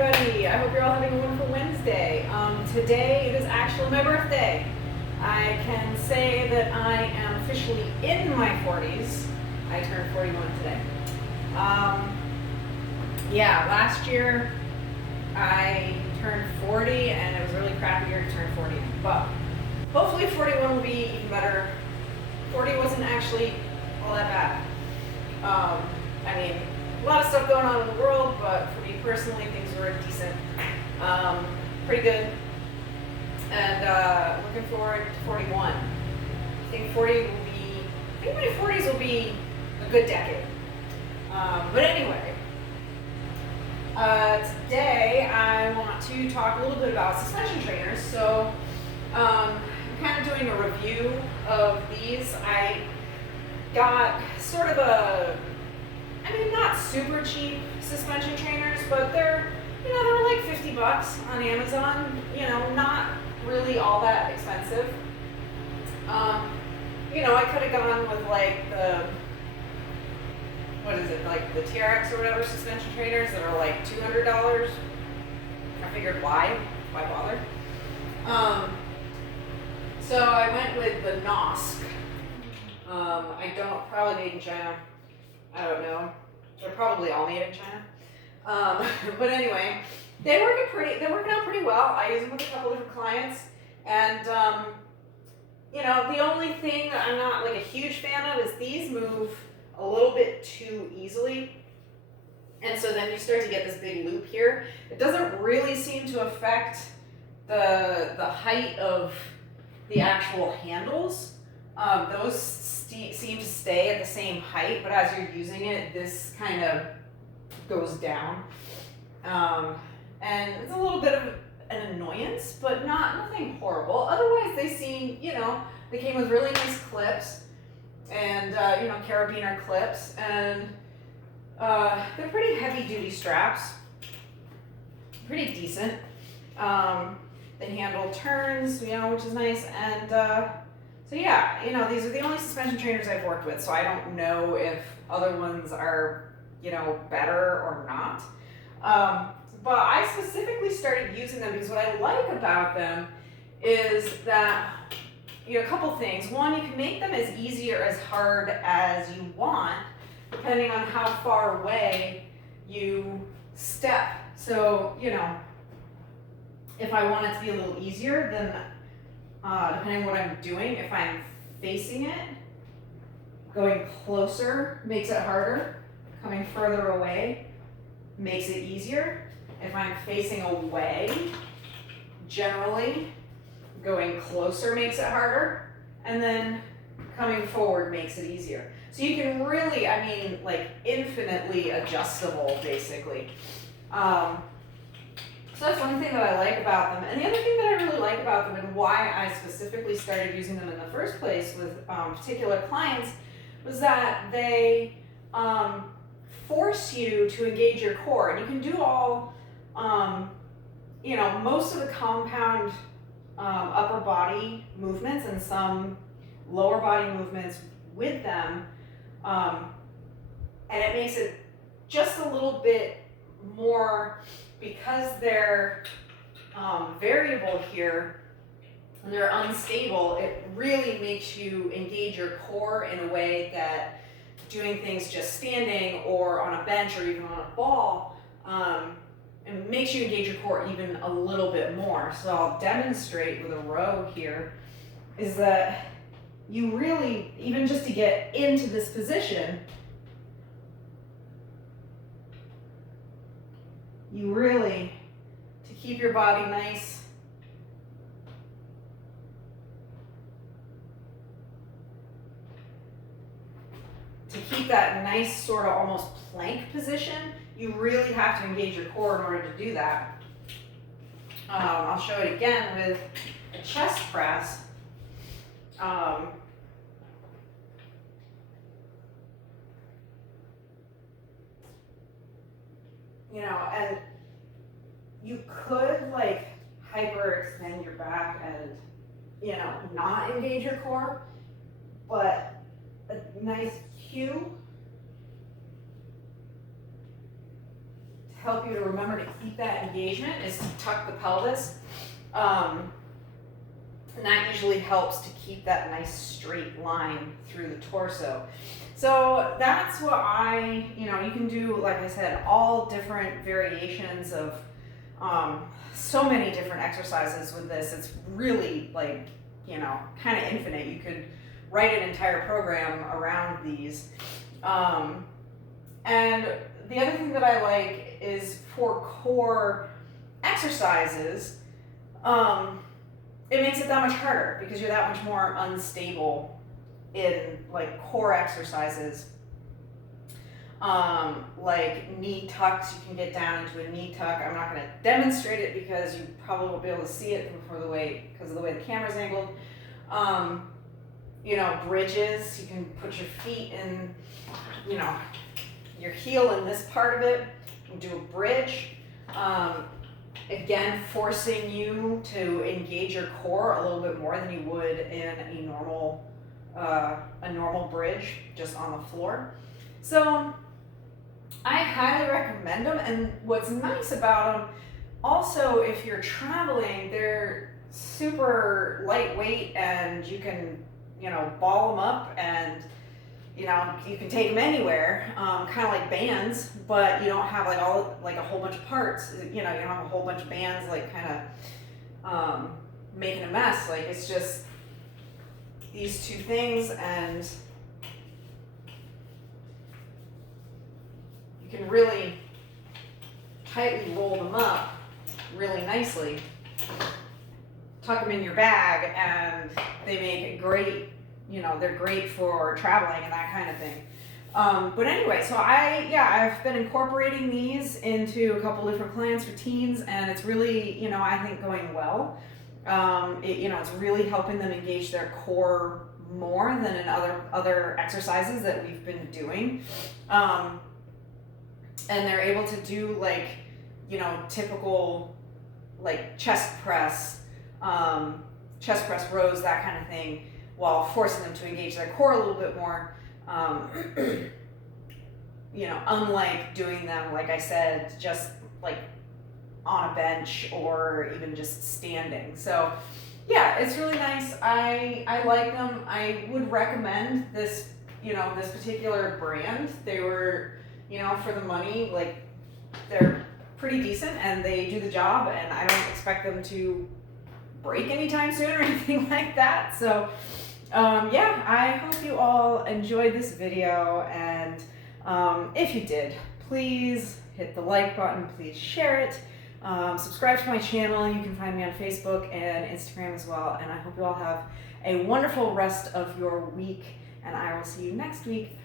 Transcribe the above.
everybody. I hope you're all having a wonderful Wednesday. Today it is actually my birthday. I can say that I am officially in my 40s. I turned 41 today. Last year I turned 40 and it was a really crappy year to turn 40. But hopefully 41 will be even better. 40 wasn't actually all that bad. A lot of stuff going on in the world, but for me personally, things were decent, pretty good, and looking forward to 41. I think my 40s will be a good decade. But anyway, today I want to talk a little bit about suspension trainers. So I'm kind of doing a review of these. I got sort of not super cheap suspension trainers, but they're like $50 on Amazon, not really all that expensive. I could have gone with like the TRX or whatever suspension trainers that are like $200. I figured why bother? So I went with the Nossk. Probably made in China. I don't know. They're probably all made in China. But anyway, they're working out pretty well. I use them with a couple different clients. And, the only thing that I'm not like a huge fan of is these move a little bit too easily. And so then you start to get this big loop here. It doesn't really seem to affect the height of the actual handles. Those seem to stay at the same height, but as you're using it, this kind of goes down. And it's a little bit of an annoyance, but nothing horrible. Otherwise, they seem, they came with really nice clips and, carabiner clips, and they're pretty heavy-duty straps, pretty decent. The handle turns, which is nice, and these are the only suspension trainers I've worked with, so I don't know if other ones are, better or not. But I specifically started using them because what I like about them is that, a couple things. One, you can make them as easy or as hard as you want, depending on how far away you step. So, if I want it to be a little easier, then depending on what I'm doing, if I'm facing it, going closer makes it harder. Coming further away makes it easier. If I'm facing away, generally, going closer makes it harder. And then coming forward makes it easier. So you can really, infinitely adjustable, basically. So that's one thing that I like about them. And the other thing that I really like about them and why I specifically started using them in the first place with particular clients was that they force you to engage your core. And you can do all, most of the compound upper body movements and some lower body movements with them. And it makes it just a little bit more, because they're variable here and they're unstable, it really makes you engage your core in a way that doing things just standing or on a bench or even on a ball, it makes you engage your core even a little bit more. So I'll demonstrate with a row here, is that you really, even just to get into this position, you really, to keep your body nice, to keep that nice sort of almost plank position, you really have to engage your core in order to do that. I'll show it again with a chest press. And you could hyperextend your back and, not engage your core, but a nice cue help you to remember to keep that engagement is to tuck the pelvis. And that usually helps to keep that nice straight line through the torso. So that's what you can do, like I said, all different variations of so many different exercises with this. It's really like, kind of infinite. You could write an entire program around these. And the other thing that I like is for core exercises, it makes it that much harder because you're that much more unstable in like core exercises. Like knee tucks, you can get down into a knee tuck. I'm not going to demonstrate it because you probably won't be able to see it because of the way the camera's angled. Bridges, you can put your feet in, your heel in this part of it. You can do a bridge. Again, forcing you to engage your core a little bit more than you would in a normal bridge just on the floor. So I highly recommend them, and what's nice about them, also if you're traveling, they're super lightweight and you can, ball them up and, you can take them anywhere, kind of like bands, but you don't have like a whole bunch of parts, you don't have a whole bunch of bands like kind of making a mess. Like it's just these two things, and you can really tightly roll them up really nicely, tuck them in your bag, and they make it great. They're great for traveling and that kind of thing. But anyway, so I've been incorporating these into a couple different clients for teens, and it's really, I think going well. It's really helping them engage their core more than in other exercises that we've been doing. And they're able to do like, typical like chest press rows, that kind of thing, while forcing them to engage their core a little bit more. Unlike doing them, like I said, just like on a bench or even just standing. So yeah, it's really nice. I like them. I would recommend this, this particular brand. They were, for the money, like they're pretty decent and they do the job, and I don't expect them to break anytime soon or anything like that. So I hope you all enjoyed this video, and if you did, please hit the like button, please share it, subscribe to my channel. You can find me on Facebook and Instagram as well, and I hope you all have a wonderful rest of your week, and I will see you next week.